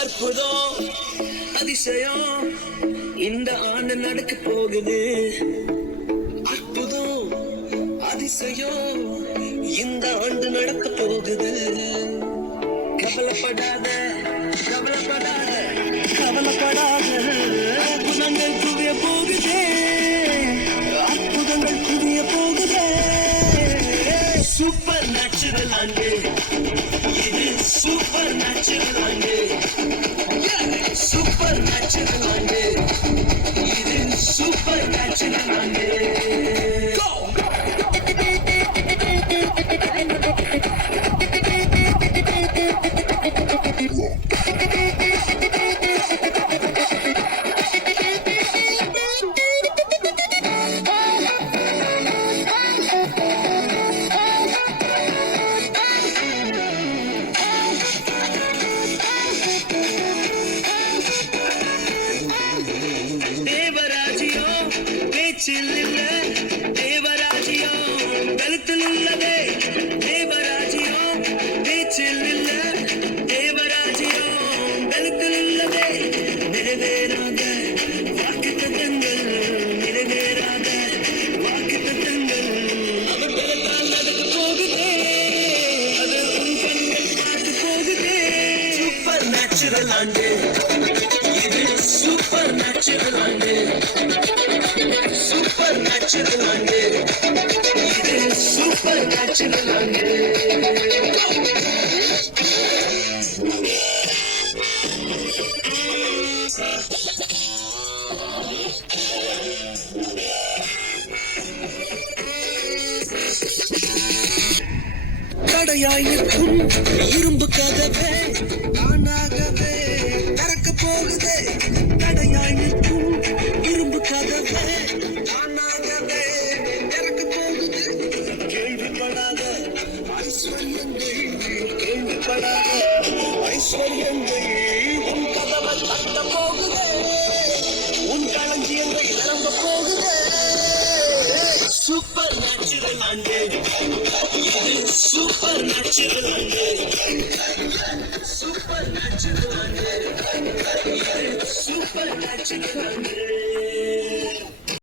அற்புதம் அதிசயம் இந்த ஆண்டு நடக்க போகுது. அற்புதம் அதிசயம் இந்த ஆண்டு நடக்க போகுது. கவலைப்படாத கவலைப்படாத கவலைப்படாத, அற்புதங்கள் குவிய போகுதே, அற்புதங்கள் குவிய போகுதே. சூப்பர் நேச்சுரல் ஆண்டு இது, சூப்பர் நேச்சுரல் ஆண்டு, சூப்பர் நேச்சுரல் ஆண்டு இது, சூப்பர் நேச்சுரல் ஆண்டு. தேவராஜ்யம் பேச்சில் இல்ல, தேவராஜ்யம் கழுத்தில் உள்ளதே. தேவராஜ்யம் பேச்சில் இல்ல, தேவராஜ்யம் கழுத்தில் உள்ளதே. நிறைவேறாத வாக்குத்தத்தங்கள், நிறைவேறாத வாக்குத்தத்தங்கள் அவர்களால் நடக்க போகுதே, அது உன் கண்கள் பார்த்து போகுதே. சூப்பர் நேச்சுரல் ஆண்டு இது, சூப்பர் நேச்சுரல் ஆண்டு, சூப்பர் நேச்சுரல் ஆண்டு இது, சூப்பர் நேச்சுரல் ஆண்டு. தடையாய் நிற்கும் இரும்பு கதவே தானாகவே திறக்க போகுதே. தடையாய் நிற்கும் இரும்பு கதவே தானாகவே திறக்க போகுது. கேள்விப்படாத ஐஸ்வர்யங்கள், கேள்விப்படாத ஐஸ்வர்யங்கள் உன் கதவை தட்ட போகுதே, உன் களஞ்சியங்கள் நிரம்ப போகுதே. சூப்பர் நேச்சுரல் ஆண்டு இது, சூப்பர் நேச்சுரல் ஆண்டு, சூப்பர் நேச்சுரல் ஆண்டு இது, சூப்பர் நேச்சுரல் ஆண்டு.